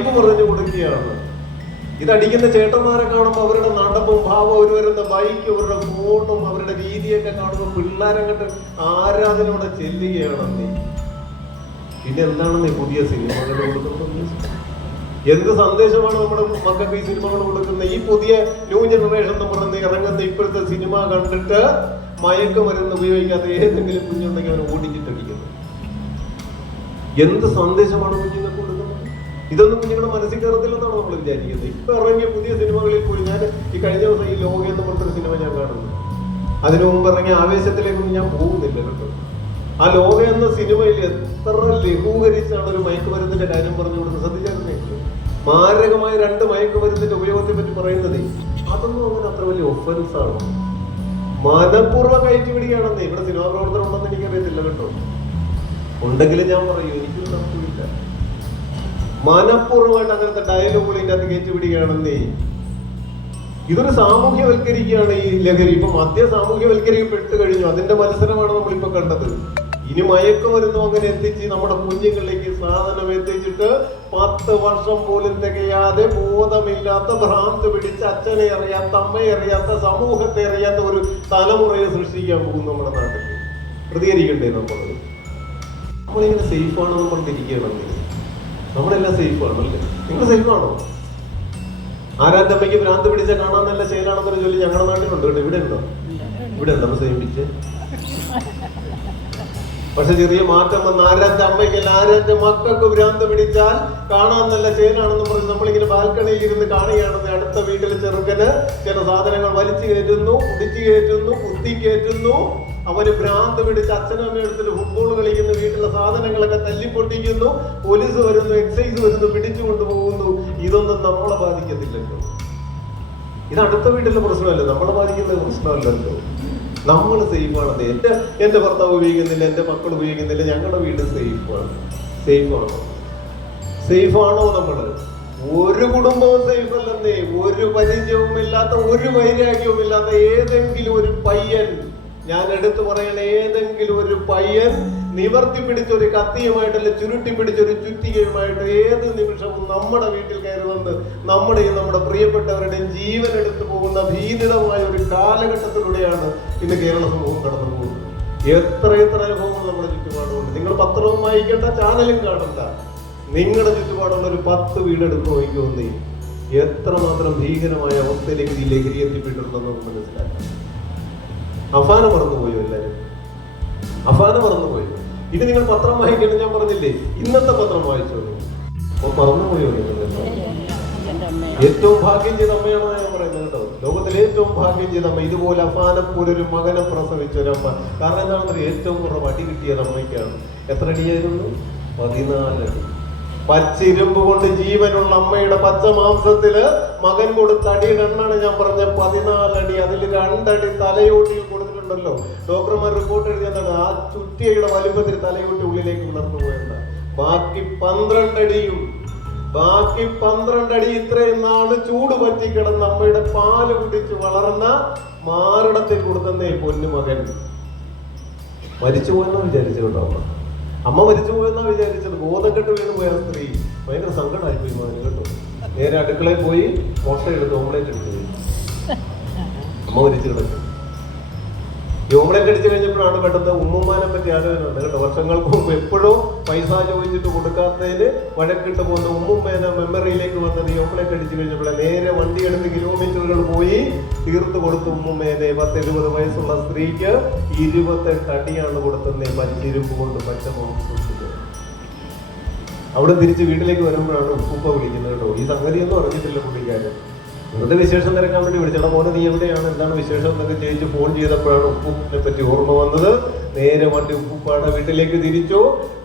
ഇത് പറഞ്ഞു കൊടുക്കുകയാണ്. ഇതടിക്കുന്ന ചേട്ടന്മാരെ കാണുമ്പോൾ അവരുടെ നടപ്പും ഭാവം, ഒരു വരുന്ന ബൈക്ക്, അവരുടെ ഫോണും അവരുടെ രീതിയൊക്കെ കാണുമ്പോൾ പിള്ളേരങ്ങട്ട് ആരാധനയോടെ ചെല്ലുകയാണ്. നീ പിന്നെ എന്താണ് നീ പുതിയ സിനിമകൾ കൊടുക്കുന്നത്? എന്ത് സന്ദേശമാണ് നമ്മുടെ മക്കൾക്ക് ഈ സിനിമകൾ കൊടുക്കുന്നത്? ഈ പുതിയ ന്യൂ ജനറേഷൻ എന്ന് പറയുന്ന ഇറങ്ങുന്ന ഇപ്പോഴത്തെ സിനിമ കണ്ടിട്ട് മയക്കുമരുന്ന് ഉപയോഗിക്കാത്ത ഏതെങ്കിലും കുഞ്ഞുണ്ടെങ്കിൽ അവൻ ഓടിച്ചിട്ടടിക്കുന്നു. എന്ത് സന്ദേശമാണ് കുഞ്ഞുങ്ങൾക്ക് കൊടുക്കുന്നത്? ഇതൊന്നും കുഞ്ഞുങ്ങളുടെ മനസ്സിൽ കയറത്തില്ലെന്നാണ് നമ്മൾ വിചാരിക്കുന്നത്. ഇപ്പൊ ഇറങ്ങിയ പുതിയ സിനിമകളിൽ പോയി ഞാൻ ഈ കഴിഞ്ഞ ദിവസം ഈ ലോക എന്ന് പറഞ്ഞൊരു സിനിമ ഞാൻ കാണുന്നു. അതിനു മുമ്പ് ഇറങ്ങിയ ആവേശത്തിലേക്കൊന്നും ഞാൻ പോകുന്നില്ല കേട്ടോ. ആ ലോക എന്ന സിനിമയിൽ എത്ര ലഘൂകരിച്ചാണ് ഒരു മയക്കുമരുന്നിന്റെ കാര്യം പറഞ്ഞു കൊടുക്കുന്നത്. ശ്രദ്ധിച്ചായിരുന്നേ, മാരകമായ 2 മയക്കുമരുന്നിന്റെ ഉപയോഗത്തെ പറ്റി പറയുന്നത്. അതൊന്നും അങ്ങനെ അത്ര വലിയ ഒഫൻസ് ആണ്. മനഃപൂർവ്വം കയറ്റി പിടിക്കുകയാണെന്നേ. ഇവിടെ സിനിമാ പ്രവർത്തനം ഉണ്ടെന്ന് എനിക്കറിയത്തില്ല കേട്ടോ. ഉണ്ടെങ്കിലും ഞാൻ പറയൂ, എനിക്കൊരു തർക്കമില്ല. മനഃപൂർവ്വമായിട്ട് അങ്ങനത്തെ ഡയലോഗുകൾ ഇതിന്റെ അകത്ത് കയറ്റി പിടിക്കുകയാണെന്നേ. ഇതൊരു സാമൂഹ്യവൽക്കരിക്കുകയാണ് ഈ ലഹരി. ഇപ്പൊ മദ്യ സാമൂഹ്യവൽക്കരിക്കപ്പെട്ടു കഴിഞ്ഞു. അതിന്റെ മത്സരമാണ് നമ്മളിപ്പോ കണ്ടത്. ഇനി മയക്കുമരുന്നും അങ്ങനെ എത്തിച്ച് നമ്മുടെ കുഞ്ഞുങ്ങളിലേക്ക് സാധനം എത്തിച്ചിട്ട് 10 വർഷം പോലും തികയാതെ ബോധമില്ലാത്ത, ഭ്രാന്ത് പിടിച്ച, അച്ഛനെ അറിയാത്ത, അമ്മയെ അറിയാത്ത, സമൂഹത്തെ അറിയാത്ത ഒരു തലമുറയെ സൃഷ്ടിക്കാൻ പോകും നമ്മുടെ നാട്ടിൽ. പ്രതികരിക്കണ്ടേ നമ്മളിങ്ങനെ സേഫാണെന്ന് പറഞ്ഞിരിക്കുകയാണെങ്കിൽ? നമ്മളെല്ലാം സേഫാണല്ലേ? നിങ്ങൾ സേഫാണോ? ആരാന്റെ അമ്മയ്ക്ക് ഭ്രാന്ത് പിടിച്ച കാണാൻ നല്ല ശൈലാണെന്നൊരു ജോലി ഞങ്ങളുടെ നാട്ടിലുണ്ട് കേട്ടോ. ഇവിടെ ഉണ്ടോ? ഇവിടെ ഉണ്ടോ? നമ്മൾ സേമിപ്പിച്ച്. പക്ഷെ ചെറിയ മാറ്റം വന്ന് ആരാന്റെ അമ്മയ്ക്കല്ല, ആരാന്റെ മക്കൾക്ക് ഭ്രാന്ത് പിടിച്ചാൽ കാണാൻ നല്ല ചേനാണെന്ന് പറഞ്ഞ് നമ്മളിങ്ങനെ ബാൽക്കണിയിൽ ഇരുന്ന് കാണുകയാണെന്ന്. അടുത്ത വീട്ടിലെ ചെറുക്കന് ചില സാധനങ്ങൾ വലിച്ചു കയറ്റുന്നു, കുടിച്ചു കയറ്റുന്നു, കുത്തി കയറ്റുന്നു. അവന് ഭ്രാന്ത് പിടിച്ച് അച്ഛനമ്മ എടുത്തിട്ട് ഫുട്ബോൾ കളിക്കുന്നു, വീട്ടിലെ സാധനങ്ങളൊക്കെ തല്ലിപ്പൊട്ടിക്കുന്നു, പോലീസ് വരുന്നു, എക്സൈസ് വരുന്നു, പിടിച്ചു കൊണ്ടുപോകുന്നു. ഇതൊന്നും നമ്മളെ ബാധിക്കത്തില്ലല്ലോ. ഇത് അടുത്ത വീട്ടിലെ പ്രശ്നമല്ല, നമ്മളെ ബാധിക്കുന്ന പ്രശ്നമല്ലല്ലോ. നമ്മൾ സേഫാണ്. എന്റെ ഭർത്താവ് ഉപയോഗിക്കുന്നില്ല, എന്റെ മക്കൾ ഉപയോഗിക്കുന്നില്ല, ഞങ്ങളുടെ വീട് സേഫാണ്. സേഫാണോ? സേഫാണോ? നമ്മള് ഒരു കുടുംബവും സേഫ് അല്ലെന്നേ. ഒരു പരിചയവും ഇല്ലാത്ത, ഒരു വൈരാഗ്യവും ഇല്ലാത്ത ഏതെങ്കിലും ഒരു പയ്യൻ, ഞാൻ എടുത്തു പറയണ ഏതെങ്കിലും ഒരു പയ്യൻ നിവർത്തി പിടിച്ചൊരു കത്തിയുമായിട്ടല്ല ചുരുട്ടി പിടിച്ചൊരു ചുറ്റികയുമായിട്ട് ഏത് നിമിഷവും നമ്മുടെ വീട്ടിൽ കയറി വന്ന് നമ്മുടെ പ്രിയപ്പെട്ടവരുടെയും ജീവൻ എടുത്തു പോകുന്ന ഭീതിതമായ ഒരു കാലഘട്ടത്തിലൂടെയാണ് ഇന്ന് കേരള സമൂഹം കടന്നു പോകുന്നത്. എത്ര അനുഭവങ്ങൾ നമ്മുടെ ചുറ്റുപാടുണ്ട്. നിങ്ങൾ പത്രവും വായിക്കേണ്ട, ചാനലും കാണണ്ട. നിങ്ങളുടെ ചുറ്റുപാടുള്ള ഒരു 10 വീടെടുത്ത് നോക്കിക്കൊന്നേ എത്രമാത്രം ഭീകരമായ അവസ്ഥയിലേക്ക് ഈ ലഹരി എത്തിപ്പെട്ടിട്ടുണ്ടെന്ന് നമുക്ക് മനസ്സിലാക്കാം. അഫാന മറന്നുപോയോ? എല്ലാവരും അഫാന മറന്നുപോയോ? ഇനി നിങ്ങൾ പത്രം വായിക്കണം, ഞാൻ പറഞ്ഞില്ലേ, ഇന്നത്തെ പത്രം വായിച്ചോളൂ. മറന്നുപോയോ? ഏറ്റവും ഭാഗ്യം ചെയ്ത അമ്മയാണ് ഞാൻ പറയുന്നത് കേട്ടോ. ലോകത്തിലെ ഏറ്റവും ഭാഗ്യം ചെയ്ത അമ്മ. ഇതുപോലെ അഫാനെപ്പോലൊരു മകനെ പ്രസവിച്ച ഒരമ്മ. കാരണം എന്താണെന്ന് ഏറ്റവും കുറവ് അടി കിട്ടിയത് അമ്മയ്ക്കാണ്. എത്ര അടിയായിരുന്നു? 14 അടി. പച്ചിരുമ്പ് കൊണ്ട് ജീവനുള്ള അമ്മയുടെ പച്ച മാംസത്തില് മകൻ കൊടുത്ത അടിയുടെ എണ്ണാണ് ഞാൻ പറഞ്ഞ 14 അടി. അതിൽ 2 അടി തലയോട്ടിയിൽ കൊടുത്തിട്ടുണ്ടല്ലോ. ഡോക്ടർമാർ റിപ്പോർട്ട് എഴുതിയതാണ് ആ ചുറ്റിയുടെ വലുപ്പത്തിൽ തലയോട്ടി ഉള്ളിലേക്ക് വിളർന്നു പോയത്. ബാക്കി 12 അടിയും, ബാക്കി 12 അടി ഇത്രയും നാള് ചൂട് പറ്റി കിടന്ന അമ്മയുടെ പാല് കുടിച്ച് വളർന്ന മാറിടത്തിൽ കൊടുത്തന്നേ പൊന്നുമകൻ. മരിച്ചു പോയെന്നാ വിചാരിച്ചു കേട്ടോ. അമ്മ മരിച്ചു പോയെന്നാ വിചാരിച്ചത്. ബോധം കെട്ട് വീണ് പോയ സ്ത്രീ. ഭയങ്കര സങ്കടമായി പോയി മകന് കേട്ടോ. നേരെ അടുക്കളയിൽ പോയി മുട്ട എടുത്ത് ഓംലേറ്റ് എടുത്ത് പോയി. അമ്മ മരിച്ചു കിടക്കും. ഈ ഓംലേറ്റ് അടിച്ചു കഴിഞ്ഞപ്പോഴാണ് പെട്ടെന്ന് ഉമ്മുമ്മാനെ പറ്റി ആലോചന കേട്ടോ. വർഷങ്ങൾക്ക് മുമ്പ് എപ്പോഴോ പൈസ ചോദിച്ചിട്ട് കൊടുക്കാത്തതിന് വഴക്കിട്ട് പോകുന്ന ഉമ്മുമ്മേനെ മെമ്മറിയിലേക്ക് വന്നത് ഈ ഓംലേറ്റ് അടിച്ചു കഴിഞ്ഞപ്പോഴാണ്. നേരെ വണ്ടി എടുത്ത് കിലോമീറ്ററുകൾ പോയി തീർത്ത് കൊടുത്തു ഉമ്മുമ്മേനെ. 10-70 വയസ്സുള്ള സ്ത്രീക്ക് 28 അടിയാണ് കൊടുത്തത്. പച്ചിരുമ്പ് കൊണ്ട് പച്ച മാംസത്തിൽ. അവിടെ തിരിച്ച് വീട്ടിലേക്ക് വരുമ്പോഴാണ് ഉപ്പുപ്പ വിളിക്കുന്നത് കേട്ടോ. ഈ സംഗതിയൊന്നും അറിഞ്ഞിട്ടില്ല പുള്ളിക്കാരൻ. ഇന്നത്തെ വിശേഷം തിരക്കാൻ വേണ്ടി വിളിച്ചേട്ടാ, മോനെ നീ എവിടെയാണ്, എന്താണ് വിശേഷം എന്നൊക്കെ ചോദിച്ച് ഫോൺ ചെയ്തപ്പോഴാണ് ഉപ്പുപ്പിനെ പറ്റി ഓർമ്മ വന്നത്. നേരെ വണ്ടി ഉപ്പുപ്പാടെ വീട്ടിലേക്ക് തിരിച്ചു.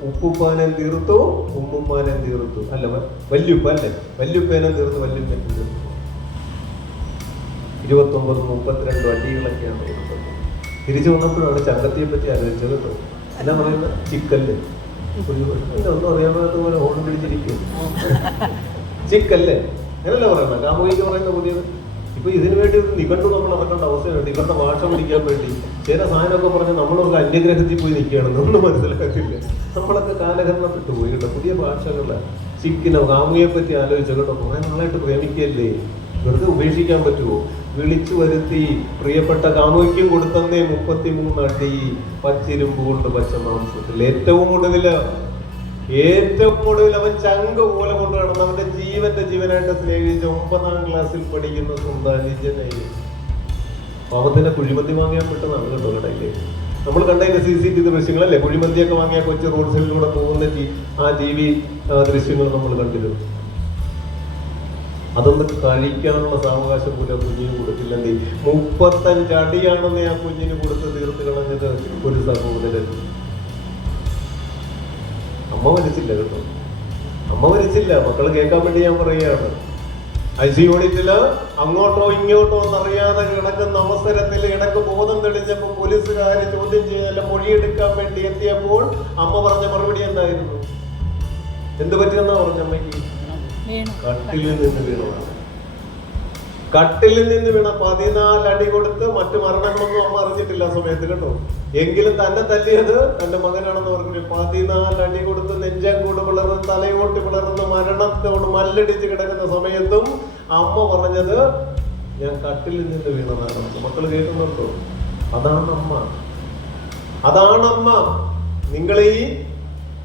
ഉപ്പുപ്പാനെ തീർത്തു, ഉമ്മുമ്മാനെ തീർത്തു. അല്ല വല്യുപ്പ അല്ലേ, വല്യുപ്പേനെ തീർത്തു, വല്യുപ്പനെ തീർത്തു. 29-32 അടികളൊക്കെയാണ് കൊടുത്തത്. തിരിച്ചു വന്നപ്പോഴാണ് ചങ്കത്തിയെ പറ്റി ആലോചിച്ചത് കേട്ടോ. എന്നാ പറയുന്നത്? ചിക്കല്ലേ. ഒന്നും അറിയാൻ പാടാത്ത പോലെ ഹോൺ പിടിച്ചിരിക്കും. ചിക്കല്ലേ അങ്ങനല്ല പറയുന്നത്. കാമുകിക്ക് പറയുന്ന പുതിയത്. ഇപ്പൊ ഇതിനു വേണ്ടി ഒരു നിഘണ്ടു നമ്മൾ ഇറക്കേണ്ട അവസ്ഥയുണ്ട്. ഇവരുടെ ഭാഷ പഠിക്കാൻ വേണ്ടി ചില സാധനമൊക്കെ പറഞ്ഞ് നമ്മളൊക്കെ അന്യഗ്രഹത്തിൽ പോയി നിൽക്കുകയാണെന്ന് ഒന്നും മനസ്സിലാക്കില്ല. നമ്മളൊക്കെ കാലഹരണപ്പെട്ടു പോയി കേട്ടോ. പുതിയ ഭാഷകള് ചിക്കിനോ കാമുകിയെ പറ്റി ആലോചിച്ചു കേട്ടോ. കുറെ നാളായിട്ട് പ്രേമിക്കല്ലേ, വെറുതെ ഉപേക്ഷിക്കാൻ പറ്റുമോ? വിളിച്ചു വരുത്തി പ്രിയപ്പെട്ട കാമുകിക്കും കൊടുത്തന്നേ 33 അടി പച്ചിരുമ്പ് കൊണ്ട് പച്ച മാംസത്തിൽ. ഏറ്റവും ഒടുവിൽ അവൻ ചങ്ക് പോലെ കൊണ്ട് നടന്ന് അവന്റെ ജീവനായിട്ട് സ്നേഹിച്ച് 9ാം ക്ലാസ്സിൽ പഠിക്കുന്ന സുന്ദാലിജനായി പാവത്തിന്റെ കുഴിമന്തി വാങ്ങിയാൻ പെട്ടെന്നാണ് കേട്ടോ കടയില്. നമ്മൾ കണ്ടതിന്റെ CCTV ദൃശ്യങ്ങളല്ലേ, കുഴിമന്തിയൊക്കെ വാങ്ങിയ കൊച്ചു റോഡ് സൈഡിലൂടെ പോകുന്ന ആ TV ദൃശ്യങ്ങൾ നമ്മൾ കണ്ടിരുന്നു. അതൊന്ന് കഴിക്കാനുള്ള സാവകാശം പോലും ആ കുഞ്ഞിന് കൊടുത്തില്ലെങ്കിൽ 35 അടിയാണെന്ന് ആ കുഞ്ഞിന് കൊടുത്ത് തീർത്ത് കളഞ്ഞത് ഒരു സഹോദരൻ. അമ്മ മരിച്ചില്ല കേട്ടോ, അമ്മ മരിച്ചില്ല. മക്കള് കേൾക്കാൻ വേണ്ടി ഞാൻ പറയുകയാണ്. ICU യൂണിറ്റില് അങ്ങോട്ടോ ഇങ്ങോട്ടോ എന്നറിയാതെ കിടക്കുന്ന അവസരത്തിൽ ഇടക്ക് ബോധം തെളിഞ്ഞപ്പോൾ പോലീസുകാര് ചോദ്യം ചെയ്യാൻ മൊഴിയെടുക്കാൻ വേണ്ടി എത്തിയപ്പോൾ അമ്മ പറഞ്ഞ മറുപടി എന്തായിരുന്നു? എന്ത് പറ്റിയെന്നാ പറഞ്ഞ അമ്മയ്ക്ക്? കട്ടിലിൽ നിന്ന് വീണതാണ്. കട്ടിലിൽ നിന്ന് വീണ 14 അടി കൊടുത്ത് മറ്റു മരണങ്ങളൊന്നും അമ്മ അറിഞ്ഞിട്ടില്ല ആ സമയത്ത് കേട്ടോ. എങ്കിലും തന്നെ തല്ലിയത് തന്റെ മകനാണെന്ന് പറഞ്ഞു. 14 അടി കൊടുത്ത് നെഞ്ചാങ്കൂട് പിളർന്ന് തലയോട്ട് പിളർന്ന് മരണത്തോട് മല്ലടിച്ച് കിടക്കുന്ന സമയത്തും അമ്മ പറഞ്ഞത് ഞാൻ കട്ടിലിൽ നിന്ന് വീണതാണ്. മക്കൾ കേൾക്കുന്നുണ്ടോ? അതാണമ്മ, അതാണമ്മ. നിങ്ങൾ ഈ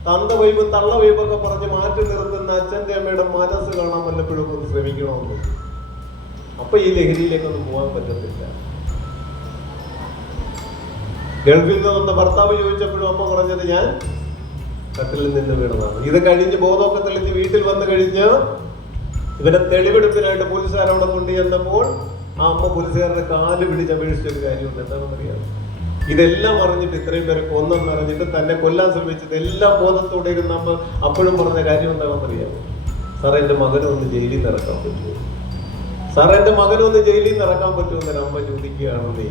തന്ത വൈബും തള്ള വൈബൊക്കെ പറഞ്ഞ് മാറ്റി നിർത്തുന്ന അച്ഛൻ്റെ അമ്മയുടെ മനസ്സ് കാണാൻ വല്ലപ്പോഴും ഒന്ന് ശ്രമിക്കണമെന്ന്. അപ്പൊ ഈ ലഹരിയിലേക്കൊന്നും പോകാൻ പറ്റത്തില്ല. ഗൾഫിൽ നിന്ന് ഭർത്താവ് ചോദിച്ചപ്പോഴും അമ്മ പറഞ്ഞത് ഞാൻ കട്ടിലിൽ നിന്ന് വീണതാണ്. ഇത് കഴിഞ്ഞ് ബോധമൊക്കെ തെളിഞ്ഞ് വീട്ടിൽ വന്നു കഴിഞ്ഞ് ഇവരെ തെളിവെടുപ്പിനായിട്ട് പോലീസുകാരവിടെ കൊണ്ടുചെന്നപ്പോൾ ആ അമ്മ പോലീസുകാരുടെ കാല് പിടിച്ച് അപേക്ഷിച്ചൊരു കാര്യമുണ്ട്. എന്താണെന്നറിയാം? ഇതെല്ലാം അറിഞ്ഞിട്ട്, ഇത്രയും പേരെ കൊന്നെന്ന് അറിഞ്ഞിട്ട് തന്നെ കൊല്ലാൻ ശ്രമിച്ചത് എല്ലാം ബോധത്തോടെ ഇരുന്ന അമ്മ അപ്പോഴും പറഞ്ഞ കാര്യം എന്താണെന്നറിയാം? സാറേ എന്റെ മകനെ ഒന്ന് ജയിലിൽ നിന്ന് ഇറക്കാൻ പറ്റുമോ? സാറേ എന്റെ മകനെ ഒന്ന് ജയിലിൽ നിന്ന് ഇറക്കാൻ പറ്റുമെന്ന് അമ്മ ചോദിക്കുകയാണെന്നേ.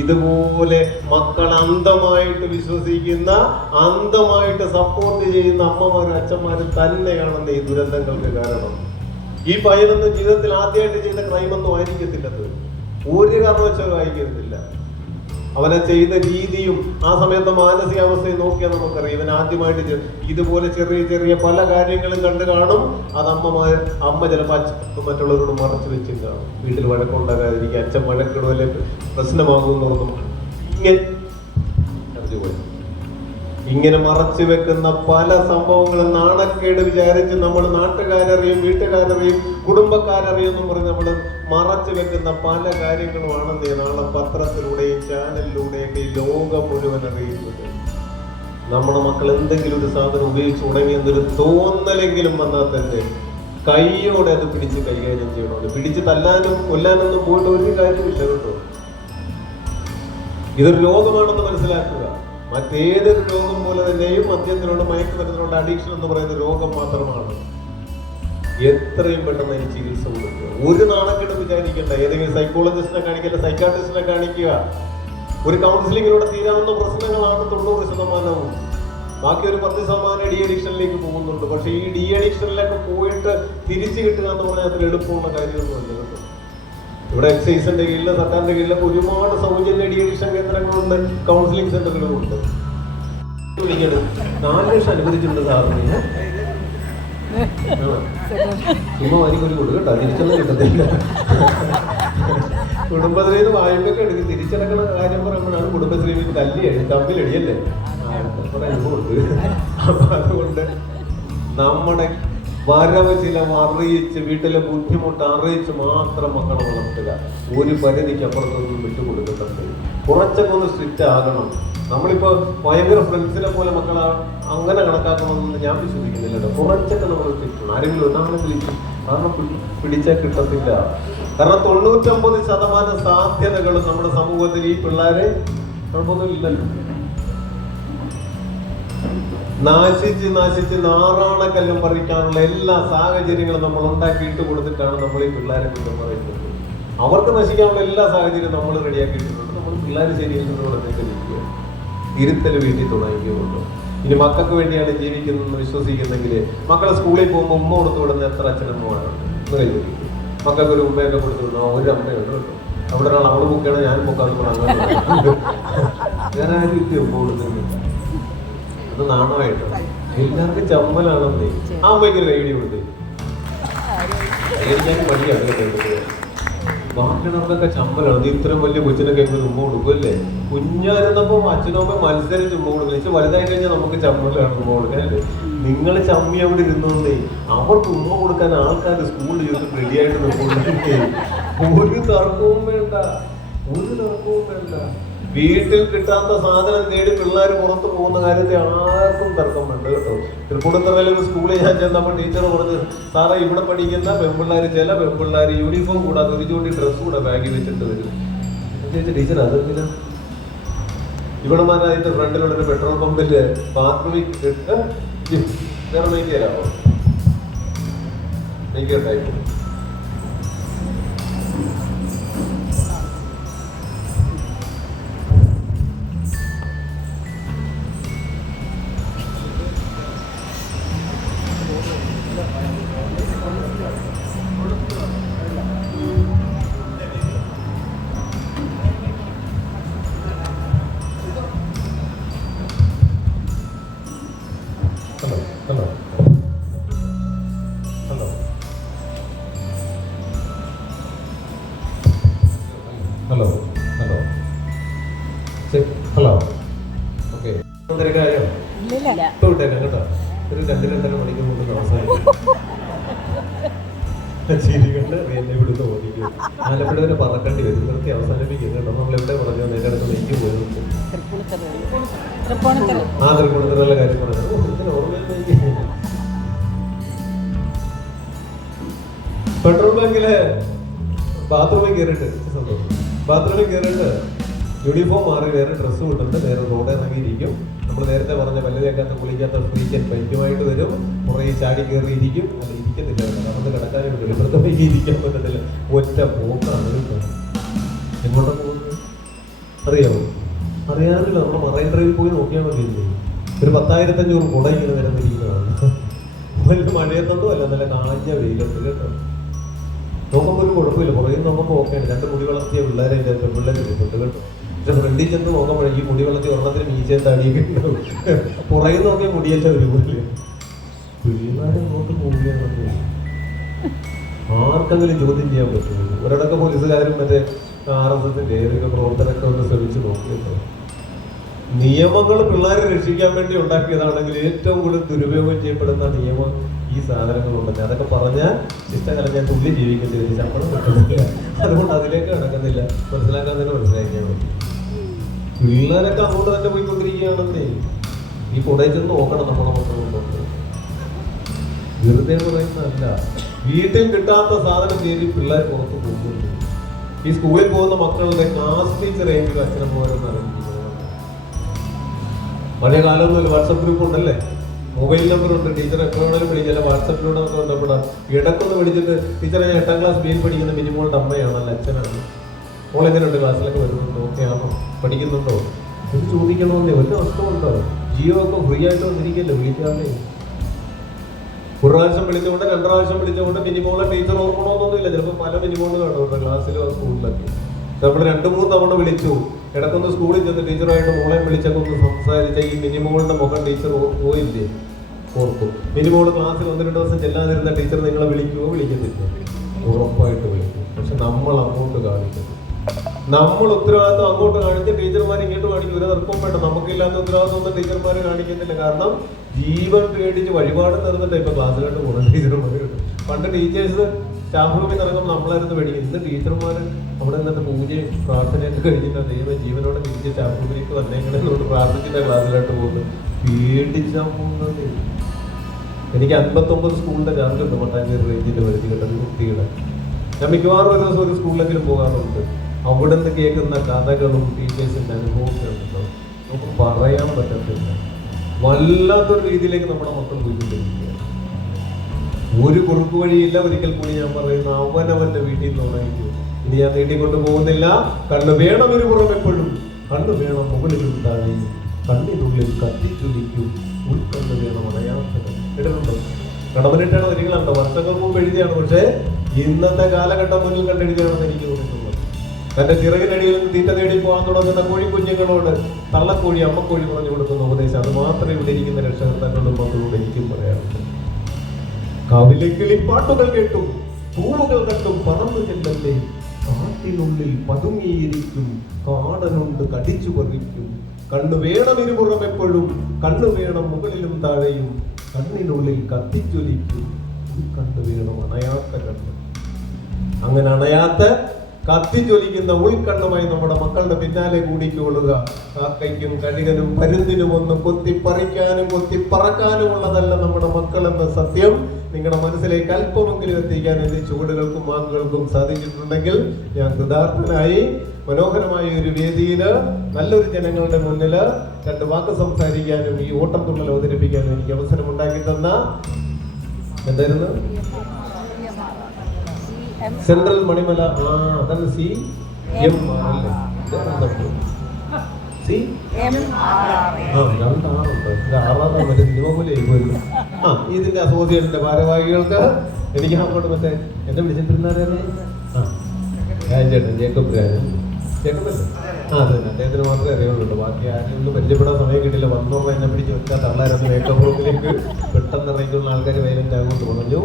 ഇതുപോലെ മക്കൾ അന്ധമായിട്ട് വിശ്വസിക്കുന്ന, അന്ധമായിട്ട് സപ്പോർട്ട് ചെയ്യുന്ന അമ്മമാരും അച്ഛന്മാരും തന്നെയാണെന്ന് ഈ ദുരന്തങ്ങൾക്ക് കാരണം. ഈ പയ്യനൊന്നും ജീവിതത്തിൽ ആദ്യമായിട്ട് ചെയ്ത ക്രൈമൊന്നും ആയിരിക്കത്തില്ലത്, ഒരു കാരണവശാലും ആയിരിക്കത്തില്ല. അവനെ ചെയ്ത രീതിയും ആ സമയത്ത് മാനസികാവസ്ഥയെ നോക്കിയാൽ നമുക്കറിയാം. ഇവൻ ആദ്യമായിട്ട് ഇതുപോലെ ചെറിയ ചെറിയ പല കാര്യങ്ങളും കണ്ടു കാണും. അത് അമ്മ ചിലപ്പോൾ മറ്റുള്ളവരോട് മറച്ചു വെച്ചും കാണും. വീട്ടിൽ വഴക്കുണ്ടാകാതിരിക്കുക, അച്ഛൻ വഴക്കിടുവല്ലേ പ്രശ്നമാകുന്നൊന്നും ഇങ്ങനെ മറച്ചു വെക്കുന്ന പല സംഭവങ്ങളും നാണക്കേട് വിചാരിച്ച് നമ്മൾ നാട്ടുകാരറിയും, വീട്ടുകാരറിയും, കുടുംബക്കാരറിയും എന്നും പറഞ്ഞ് നമ്മൾ മറച്ചു വെക്കുന്ന പല കാര്യങ്ങളുമാണെന്ന് നാളെ പത്രത്തിലൂടെയും ചാനലിലൂടെയൊക്കെ ഈ ലോകം മുഴുവൻ അറിയുന്നത്. നമ്മുടെ മക്കൾ എന്തെങ്കിലും ഒരു സാധനം ഉപയോഗിച്ച് തുടങ്ങിയെന്നൊരു തോന്നലെങ്കിലും വന്നാൽ തന്നെ കൈയോടെ അത് പിടിച്ച് കൈകാര്യം ചെയ്യണം. പിടിച്ച് തല്ലാനും കൊല്ലാനൊന്നും പോയിട്ട് ഒരു കാര്യമില്ല കേട്ടോ. ഇതൊരു രോഗമാണെന്ന് മനസ്സിലാക്കുക. മറ്റേതൊരു രോഗം പോലെ തന്നെയും മദ്യത്തിനോട്, മയക്കുമരുന്നിനോട് അഡിക്ഷൻ എന്ന് പറയുന്ന രോഗം മാത്രമാണ്. എത്രയും പെട്ടെന്ന് അതിന് ചികിത്സ കൊടുക്കുക. ഒരു നാണക്കെട്ട് വിചാരിക്കണ്ട. ഏതെങ്കിലും സൈക്കോളജിസ്റ്റിനെ കാണിക്കുക, സൈക്കാട്രിസ്റ്റിനെ കാണിക്കുക. ഒരു കൗൺസിലിങ്ങിലൂടെ തീരാവുന്ന പ്രശ്നങ്ങളാണ് 90%. ബാക്കി ഒരു 10% ഡി അഡിക്ഷനിലേക്ക് പോകുന്നുണ്ട്. പക്ഷെ ഈ ഡി അഡിക്ഷനിലേക്ക് പോയിട്ട് തിരിച്ചു കിട്ടുക എന്ന് പറഞ്ഞാൽ അതിൽ എളുപ്പമുള്ള കാര്യമൊന്നുമല്ല കേട്ടോ. ഇവിടെ എക്സൈസിന്റെ കീഴിൽ, സർക്കാരിന്റെ കീഴിലൊക്കെ ഒരുപാട് സൗജന്യ ഡി അഡിക്ഷൻ കേന്ദ്രങ്ങളുണ്ട്, കൗൺസിലിംഗ് സെന്ററുകളുമുണ്ട്. 4 ലക്ഷം അനുവദിച്ചിട്ടുണ്ട് സാറിന്. ചുമ്മാ വാരിക്കൊരു കൊടുക്കും കേട്ടോ, തിരിച്ചൊന്നും കിട്ടത്തില്ല. കുടുംബശ്രീന്ന് വായ്പൊക്കെ എടുക്കും. തിരിച്ചടക്കണ കാര്യം പറയുമ്പോഴാണ് കുടുംബശ്രീ തമ്മിലടിയല്ലേ. അപ്പൊ അതുകൊണ്ട് നമ്മുടെ വരവ് ചിലവ് അറിയിച്ച്, വീട്ടിലെ ബുദ്ധിമുട്ട് അറിയിച്ച് മാത്രം മക്കളെ വളർത്തുക. ഒരു പരിധിക്ക് അപ്പുറത്തൊന്നും വിട്ടുകൊടുക്കുന്നുണ്ട്. കുറച്ചൊക്കെ ഒന്ന് സ്ട്രിക്റ്റ് ആകണം. നമ്മളിപ്പോ ഭയങ്കര ഫ്രണ്ട്സിനെ പോലെ മക്കളെ അങ്ങനെ കണക്കാക്കണമെന്ന് ഞാൻ വിശ്വസിക്കുന്നില്ല. കുറച്ചൊക്കെ നമ്മൾ സ്ട്രിക്റ്റ്. ആരെങ്കിലും ഒന്നാണെങ്കിലും കാരണം പിടിച്ചാൽ കിട്ടത്തില്ല. കാരണം 99% സാധ്യതകളും നമ്മുടെ സമൂഹത്തിൽ ഈ പിള്ളേരെ കുഴപ്പമൊന്നും ഇല്ലല്ലോ. നാശിച്ച് നാറാണക്കല്ലും പറിക്കാനുള്ള എല്ലാ സാഹചര്യങ്ങളും നമ്മൾ ഉണ്ടാക്കിയിട്ട് കൊടുത്തിട്ടാണ് നമ്മൾ ഈ പിള്ളേരെ കുറ്റം പറയുന്നത്. അവർക്ക് നശിക്കാനുള്ള എല്ലാ സാഹചര്യവും നമ്മൾ റെഡിയാക്കിയിട്ടുണ്ട്. നമ്മൾ പിള്ളേർ ശരിയെന്നുള്ളതൊക്കെ നിൽക്കുക. തിരുത്തൽ വീട്ടിൽ തുടങ്ങിക്കുന്നുണ്ട്. ഇനി മക്കൾക്ക് വേണ്ടിയാണ് ജീവിക്കുന്നതെന്ന് വിശ്വസിക്കുന്നെങ്കിൽ മക്കളെ സ്കൂളിൽ പോകുമ്പോൾ ഉമ്മ കൊടുത്തു വിടുന്ന എത്ര അച്ഛനമ്മമാരുണ്ട് എന്ന് കഴിഞ്ഞു. മക്കൾക്ക് ഒരു ഉമ്മയൊക്കെ കൊടുത്തു വിടുന്ന ഒരു അമ്മയുണ്ട് കേട്ടോ. അവിടെ ഒരാൾ അവള് പൊക്കുകയാണ്, ഞാനും പൊക്കാതെ അങ്ങനെ വേറെ ആരും ഉമ്മ കൊടുക്കുന്നില്ല. അത് നാണമായിട്ടാണ്. എല്ലാവർക്കും ചമ്മലാണെന്നേ. ആ അമ്മയ്ക്ക് ഒരു ഐഡിയ കൊടുത്ത് ഞാൻ മടിയാണ് കേട്ടോ. ബാക്കിയുള്ളവർക്കൊക്കെ ചമ്മലാണ്. ഇത്രയും വലിയ കൊച്ചിനൊക്കെ എങ്ങനെ ഉമ്മ കൊടുക്കും അല്ലേ? കുഞ്ഞായിരുന്നപ്പോ അച്ഛനും അമ്മ മത്സരിച്ച് ഉമ്മ കൊടുക്കും. പക്ഷെ വലുതായി കഴിഞ്ഞാൽ നമുക്ക് ചമ്മലാണ് ഉമ്മ കൊടുക്കാൻ അല്ലേ? നിങ്ങൾ ചമ്മി അവിടെ ഇരുന്നോണ്ടേ അവർക്ക് ഉമ്മ കൊടുക്കാൻ ആൾക്കാർ സ്കൂളിൽ ഇരുന്ന് റെഡി ആയിട്ട് നിൽക്കുന്നുണ്ടേ. ഒരു തർക്കവും വേണ്ട, ഒരു തർക്കവും വേണ്ട. വീട്ടിൽ കിട്ടാത്ത സാധനം നേടി പിള്ളേർ പുറത്ത് പോകുന്ന കാര്യത്തിൽ ആർക്കും തർക്കം വേണ്ട കേട്ടോ. തൃപ്പൂണിത്തുറയിൽ ഒരു സ്കൂളിൽ ഞാൻ ചെന്നപ്പോൾ ടീച്ചർ പറഞ്ഞു, സാറേ ഇവിടെ പഠിക്കുന്ന പെൺപിള്ളേർ ചില പെൺപിള്ളേർ യൂണിഫോം കൂടാതെ ഒരു ജോഡി ഡ്രസ്സ് കൂടെ ബാഗിൽ വെച്ചിട്ട് വരും. ചോദിച്ച ടീച്ചർ അതെന്തിനാ? ഇവിടെ മാറായിട്ട് ഫ്രണ്ടിലുള്ളൊരു പെട്രോൾ പമ്പില് ബാത്റൂമിൽ വേറെ മെയിൻ തരാമോ? എനിക്ക് ഉണ്ടായിട്ട് ഹലോ ഓക്കെ കാര്യം ഇപ്പൊ വിട്ടേക്കാം കേട്ടോ. ഒരു 2-2.5 മണിക്കൂർ കൊണ്ട് ക്ലാസ്സായി ചിരികൊണ്ട് എന്നെ ഇവിടുന്ന് ഓടിക്കും. ആലപ്പുഴ വരെ പറക്കേണ്ടി വരും. നിർത്തി അവസാനിപ്പിക്കും കേട്ടോ. നമ്മൾ എവിടെ പറഞ്ഞു നേരെ അടുത്ത് നെയ്ക്ക് പോയി തൃപ്പൂണിത്തുറയിലെ കാര്യം പറഞ്ഞു. ഓർമ്മ പെട്രോൾ ബാങ്കിലെ ബാത്റൂമിൽ കയറിയിട്ട് യൂണിഫോം മാറി വേറെ ഡ്രസ്സ് വിട്ടിട്ട് നേരെ റോഡ് ഇറങ്ങിയിരിക്കും. നമ്മൾ നേരത്തെ പറഞ്ഞ പല്ലിലേക്കാത്ത കുളിക്കാത്ത ഫ്രീക്കൻ ബൈക്കുമായിട്ട് വരും. കുറേ ചാടി കയറി ഇരിക്കും. അത് ഇരിക്കത്തില്ല, നമുക്ക് കിടക്കാനും പറ്റില്ല. ഇവിടുത്തെ ബൈക്ക് ഇരിക്കാൻ പറ്റത്തില്ല. ഒറ്റ പോക്കാണ്. എങ്ങോട്ടാ പോകുന്നത് അറിയാമോ? അറിയാറില്ല. നമ്മൾ മറൈൻ ഡ്രൈവിൽ പോയി നോക്കിയാൽ മതിയില്ലേ? ഒരു 10,500 കുട ഇങ്ങനെ നിരന്നിരിക്കുന്നതാണ്. വലിയ മഴയത്തൊന്നും അല്ല, നല്ല കാഞ്ഞ വെയിലുണ്ട് കേട്ടോ. നോക്കുമ്പോൾ ഒരു കുഴപ്പമില്ല. പുറകെ നോക്കുമ്പോൾ ഓക്കെയാണ്. 2 മുടി വളർത്തിയ പിള്ളേരെ പെൺപിള്ളേരെ കിട്ടുന്നുണ്ട് കേട്ടോ. പക്ഷെ ഫ്രണ്ടിൽ ചെന്ന് നോക്കുമ്പോഴേ ഈ മുടി വളർത്തി ഒരെണ്ണത്തിന് മീശയും താടിയൊക്കെ ഉണ്ടാവും. പുറകെ നോക്കിയ മുടിയല്ല ഒരുപോലെ. പിള്ളേരെ നോക്കി പോവുകയാണെന്ന് ആർക്കെങ്കിലും ചോദ്യം ചെയ്യാൻ പറ്റുമോ? ഒരിടക്ക പോലീസുകാരും മറ്റേ RSSന്റെ ഏതൊക്കെ പ്രവർത്തനമൊക്കെ ഒന്ന് ശ്രമിച്ചു നോക്കിയിട്ടോ. നിയമങ്ങൾ പിള്ളേരെ രക്ഷിക്കാൻ വേണ്ടി ഉണ്ടാക്കിയതാണെങ്കിൽ ഏറ്റവും കൂടുതൽ ദുരുപയോഗം ചെയ്യപ്പെടുന്ന നിയമം ഈ സാധനങ്ങളുണ്ടെങ്കിൽ അതൊക്കെ പറഞ്ഞാൽ ഇഷ്ടകാലം ഞാൻ തുള്ളി ജീവിക്കേണ്ടി ശമ്പളം കിട്ടുന്നില്ല. അതുകൊണ്ട് അതിലേക്ക് കിടക്കുന്നില്ല. മനസ്സിലാക്കാൻ തന്നെ മനസ്സിലാക്കിയാൽ മതി. പിള്ളേരൊക്കെ അങ്ങോട്ട് തന്നെ പോയിക്കൊണ്ടിരിക്കുകയാണെന്നേ. ഈ കുടയിൽ ചെന്ന് നോക്കണം നമ്മളെ മക്കളുണ്ട്. വെറുതെ പറയുന്നതല്ല. വീട്ടിൽ കിട്ടാത്ത സാധനം കയറി പിള്ളേർ പുറത്ത് പോകുന്നുണ്ട്. ഈ സ്കൂളിൽ പോകുന്ന മക്കളുടെ ക്ലാസ് ടീച്ചർ എങ്കിലും അച്ഛനമ്മമാരെന്ന് അറിയിക്കുന്നത്. പഴയ കാലമൊന്നുമില്ല, വാട്സപ്പ് ഗ്രൂപ്പ് ഉണ്ടല്ലേ, മൊബൈൽ നമ്പർ ഉണ്ട്. ടീച്ചർ എപ്പോൾ വേണമെങ്കിലും വിളിക്കില്ല, വാട്സപ്പിലൂടെ നമുക്ക് ബന്ധപ്പെടാം. ഇടക്കൊന്ന് വിളിച്ചിട്ട് ടീച്ചറെ ഞാൻ 8ാം ക്ലാസ് ബിയിൽ പഠിക്കുന്ന മിനിമോളുടെ അമ്മയാണല്ലോ, അച്ഛനാണ്, മോൾ എങ്ങനെയുണ്ട്, ക്ലാസ്സിലൊക്കെ വരുന്നുണ്ടോ, ഓക്കെ ആണോ, പഠിക്കുന്നുണ്ടോ, ഇത് ചോദിക്കണമെന്നേ. ഒരു നഷ്ടമുണ്ടോ? ജിയോ ഒക്കെ ഫ്രീ ആയിട്ട് വന്നിരിക്കല്ലേ, വിളിക്കാതെ. ഒരു പ്രാവശ്യം വിളിച്ചുകൊണ്ട് 2 പ്രാവശ്യം വിളിച്ചുകൊണ്ട് മിനിമോളെ ടീച്ചർ ഓർക്കണമെന്നൊന്നുമില്ല. ചിലപ്പോൾ പല മിനിമോള് കാണുന്നുണ്ട് ക്ലാസ്സിലോ സ്കൂളിലൊക്കെ. നമ്മൾ 2-3 തവണ വിളിച്ചു. ഇടക്കൊന്ന് സ്കൂളിൽ ചെന്ന് ടീച്ചറായിട്ട് മോളെ വിളിച്ചൊക്കെ ഒന്ന് സംസാരിച്ച ഈ മിനിമോളുടെ മുഖം ടീച്ചർ പോയില്ലേ, ഓർക്കും. മിനിമോള് ക്ലാസ്സിൽ 1-2 ദിവസം ചെല്ലാതിരുന്ന ടീച്ചർ നിങ്ങളെ വിളിക്കുമോ? വിളിക്കത്തില്ല, ഉറപ്പായിട്ട് വിളിക്കും. പക്ഷെ നമ്മൾ അങ്ങോട്ട് കാണിക്കുന്നു. നമ്മൾ ഉത്തരവാദിത്വം അങ്ങോട്ട് കാണിച്ച് ടീച്ചർമാർ ഇങ്ങോട്ട് കാണിക്കും. ഒരു തർക്കവും വേണ്ട. നമുക്കില്ലാത്ത ഉത്തരവാദിത്വം ഒന്നും ടീച്ചർമാർ കാണിക്കുന്നില്ല. കാരണം ജീവൻ പേടിച്ച് വഴിപാട് നിറന്നിട്ട് ഇപ്പൊ ക്ലാസ്സിലോട്ട് പോകുന്ന ടീച്ചർമാർ. പണ്ട് ടീച്ചേഴ്സ് സ്റ്റാഫ് റൂമിൽ ഇറങ്ങുമ്പോൾ നമ്മളായിരുന്നു പേടിക്കും. ഇന്ന് ടീച്ചർമാർ അവിടെ നിന്നിട്ട് പൂജയും പ്രാർത്ഥനയൊക്കെ കഴിഞ്ഞിട്ട് ദൈവം ജീവനോടെ തിരിച്ച് സ്റ്റാഫ് റൂമിലേക്ക് വന്നേക്കണെന്നോട് പ്രാർത്ഥിച്ചിട്ട് ക്ലാസ്സിലോട്ട് പോകുന്നത്. പേടിച്ചാൽ പോകുന്നത്. എനിക്ക് 59 സ്കൂളിന്റെ ചാർജ് ഉണ്ട് മട്ടാഞ്ചേരി റേഞ്ചിന്റെ പരിധി കേട്ടത് കുട്ടികളെ. ഞാൻ മിക്കവാറും ഒരു ദിവസം ഒരു സ്കൂളിലെങ്കിലും പോകാറുണ്ട്. അവിടെ നിന്ന് കേൾക്കുന്ന കഥകളും ടീച്ചേഴ്സിന്റെ അനുഭവങ്ങളുണ്ടോ നമുക്ക് പറയാൻ പറ്റത്തില്ല. വല്ലാത്തൊരു രീതിയിലേക്ക് നമ്മുടെ മക്കൾ പോയിക്കൊണ്ടിരിക്കുകയാണ്. ഒരു കുറുക്കു വഴിയില്ല. ഒരിക്കൽ കൂടി ഞാൻ പറയുന്ന അവനവന്റെ വീട്ടിൽ നിന്ന് ഉണങ്ങിക്കും. ഇനി ഞാൻ നീട്ടിക്കൊണ്ട് പോകുന്നില്ല. കണ്ണ് വേണം ഒരു പുറം എപ്പോഴും. കണ്ണ് വേണം മുകളിലും താഴെയും. കണ്ണിനുള്ളിൽ കത്തിച്ചുലിക്കും. ഉൾക്കണ്ണ് വേണം അടയാത്തത്. ഇടുന്നുണ്ടോ? കടമനിട്ടാണ് വരികളുണ്ടോ? വർഷങ്ങൾക്ക് മുമ്പ് എഴുതിയാണ്. പക്ഷേ ഇന്നത്തെ കാലഘട്ടം മുന്നിൽ കണ്ടെഴുതിയാണെന്ന് എനിക്ക് തോന്നുന്നത്. തന്റെ ചിറകിനടിയിൽ നിന്ന് തീറ്റ തേടി പോകാൻ തുടങ്ങുന്ന കോഴിക്കുഞ്ഞുങ്ങളോട് തള്ളക്കോഴി അമ്മക്കോഴി പറഞ്ഞു കൊടുക്കുന്ന ഉപദേശം അത് മാത്രമേ ഇവിടെ ഇരിക്കുന്ന രക്ഷകർ തന്നോടും മക്കളോട് എനിക്കും പറയാറുണ്ട്. കാവിലെ കിളിപ്പാട്ടുകൾ കേട്ടും പൂവുകൾ കണ്ടും പറന്നു ചെല്ലല്ലേ, കാട്ടിനുള്ളിൽ പതുങ്ങിയിരിക്കും കാടനുണ്ട് കടിച്ചു പറിക്കും. കണ്ണു വേണം ഇരുപുറം എപ്പോഴും, കണ്ണു വേണം മുകളിലും താഴെയും, കണ്ണിനുള്ളിൽ കത്തിച്ചൊലിക്കും കണ്ണു വേണം അണയാത്ത കണ്ണ്. അങ്ങനെ അണയാത്ത കത്തിച്ചൊലിക്കുന്ന ഉൾക്കണ്ണുമായി നമ്മുടെ മക്കളുടെ പിന്നാലെ കൂടിക്കൊള്ളുക. കാക്കയ്ക്കും കഴുകനും പരുന്തിനും ഒന്നും കൊത്തിപ്പറിക്കാനും കൊത്തിപ്പറക്കാനുമുള്ളതല്ല നമ്മുടെ മക്കൾ എന്ന സത്യം നിങ്ങളുടെ മനസ്സിലേക്ക് അല്പമെങ്കിലും എത്തിക്കാൻ എന്റെ ചുവടുകൾക്കും വാക്കുകൾക്കും സാധിച്ചിട്ടുണ്ടെങ്കിൽ ഞാൻ കൃതാർത്ഥനായി. മനോഹരമായ ഒരു വേദിയില് നല്ലൊരു ജനങ്ങളുടെ മുന്നില് രണ്ട് വാക്ക് സംസാരിക്കാനും ഈ ഓട്ടംതുള്ളൽ അവതരിപ്പിക്കാനും എനിക്ക് അവസരം ഉണ്ടാക്കി തന്ന എന്തായിരുന്നു സെൻട്രൽ മണിമല അതാണ് CMR അല്ലേ? ഇതിന്റെ അസോസിയേഷന്റെ ഭാരവാഹികൾക്ക് എനിക്ക് അങ്ങോട്ട് മറ്റേ എന്നെ വിളിച്ചിട്ടിരുന്നാരേ രാജേട്ടൻ ജേക്കബ് രാജൻ ജേക്കബല്ലേ? അതെ, അദ്ദേഹത്തിന് മാത്രമേ അറിയുള്ളൂ. ബാക്കി ആരും ഒന്നും പരിചയപ്പെടാൻ സമയം കിട്ടില്ല. വന്നോളൂ എന്നെ പിടിച്ച് വെച്ചാൽ തള്ളായിരുന്നു മേക്കപ്പ് റൂമിലേക്ക് പെട്ടെന്ന് ഇറങ്ങിയുള്ള ആൾക്കാർ വയലന്റ് ആകുമെന്ന് പറഞ്ഞു.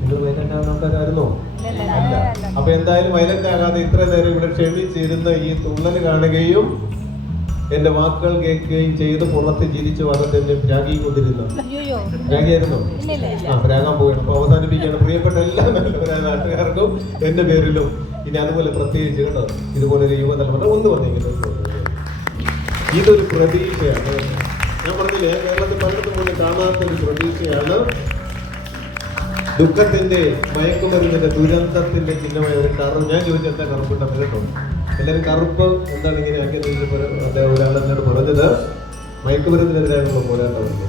നിങ്ങൾ വയലന്റ് ആകുന്ന ആൾക്കാരായിരുന്നോ? അല്ല. അപ്പൊ എന്തായാലും വയലന്റ് ആകാതെ ഇത്ര നേരം ഇവിടെ ക്ഷമിച്ചിരുന്ന ഈ തുള്ളൽ കാണുകയും എന്റെ വാക്കുകൾ കേൾക്കുകയും ചെയ്ത് പുറത്ത് ചിരിച്ചു വന്നിട്ട് എന്നെ പ്രാഗിക്കൊണ്ടിരുന്ന പ്രാഗിയായിരുന്നോ? പ്രാഗാൻ പോവുകയാണ്. അപ്പൊ അവസാനിപ്പിക്കുകയാണ്. പ്രിയപ്പെട്ട എല്ലാ നാട്ടുകാർക്കും എന്റെ പേരിലും ഇനി അതുപോലെ പ്രത്യേകിച്ച് കേട്ടോ ഇതുപോലെ ഒരു യുവതലമുറ ഒന്ന് വന്നിരിക്കുന്നത് ഇതൊരു പ്രതീക്ഷയാണ്. ഞാൻ പറഞ്ഞില്ലേ, കേരളത്തിൽ പലയിടത്തും പോലും കാണാത്തൊരു പ്രതീക്ഷയാണ്. ദുഃഖത്തിന്റെ മയക്കുമരുന്നിന്റെ ദുരന്തത്തിന്റെ ചിഹ്നമായ ഒരു കറുപ്പ്. ഞാൻ ചോദിച്ചത് എന്താ കറുപ്പിട്ടത് കേട്ടോ? എല്ലാവരും കറുപ്പ് എന്താണ് ഇങ്ങനെ ആക്കിയത്? ഒരാളെന്നോട് പറഞ്ഞത് മയക്കുമരുന്നിനെതിരായിട്ടുള്ള പോരാട്ടമല്ലേ,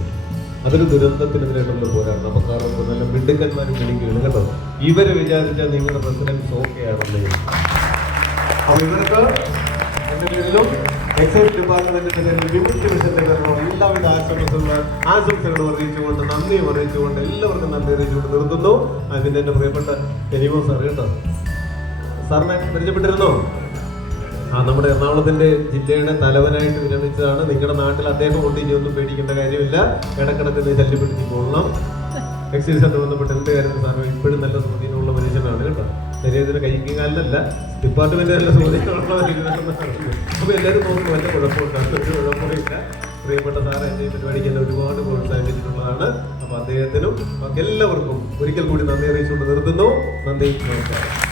അതൊരു ദുരന്തത്തിനെതിരായിട്ടുള്ള പോരാട്ടം. അപ്പൊ കറുപ്പ് നല്ല മിടുക്കന്മാരും പിടിക്കുകയാണ് കേട്ടോ. ഇവര് വിചാരിച്ചാൽ നിങ്ങളുടെ പ്രസിഡന്റ് ഓക്കെയാണല്ലേ. അപ്പൊ ഇവർക്ക് എന്റെ പേരിലും എക്സൈസ് ഡിപ്പാർട്ട്മെന്റിന്റെ എല്ലാവിധ ആശംസകളും അറിയിച്ചുകൊണ്ട് നന്ദിയും അറിയിച്ചുകൊണ്ട് എല്ലാവർക്കും നന്ദി അറിയിച്ചുകൊണ്ട് നിർത്തുന്നു. അതിന്റെ എന്റെ പ്രിയപ്പെട്ട എനിമോ സാർ കേട്ടോ, സാറിനെ പരിചയപ്പെട്ടിരുന്നോ? നമ്മുടെ എറണാകുളത്തിന്റെ ജില്ലയുടെ തലവനായിട്ട് വിരമിച്ചതാണ്. നിങ്ങളുടെ നാട്ടിൽ അദ്ദേഹം കൊണ്ട് ഇനി ഒന്നും പേടിക്കേണ്ട കാര്യമില്ല. ഇടക്കിടക്ക് ശല്യപ്പെടുത്തി പോകണം. എക്സൈസുമായിട്ട് ബന്ധപ്പെട്ട് എന്ത് കാര്യത്തിൽ സാറിന് ഇപ്പോഴും നല്ല സ്വാധീനമുള്ള മനുഷ്യനാണ് കേട്ടോ. ശരീരത്തിന് കൈക്കും കാലിലല്ല, ഡിപ്പാർട്ട്മെന്റ് നല്ല സ്വാധീനമുള്ള മനുഷ്യനാണ്. അപ്പൊ എല്ലാവരും നോക്കും വല്ല കുഴപ്പമുണ്ടാകും, ഒരു കുഴപ്പമില്ല. പ്രിയപ്പെട്ട സാറ് എന്നെ പരിപാടിക്ക് എന്നെ ഒരുപാട് പ്രോത്സാഹിപ്പിച്ചിട്ടുള്ളതാണ്. അപ്പൊ അദ്ദേഹത്തിനും എല്ലാവർക്കും ഒരിക്കൽ കൂടി നന്ദി അറിയിച്ചുകൊണ്ട് നിർത്തുന്നു. നന്ദി, നമസ്കാരം.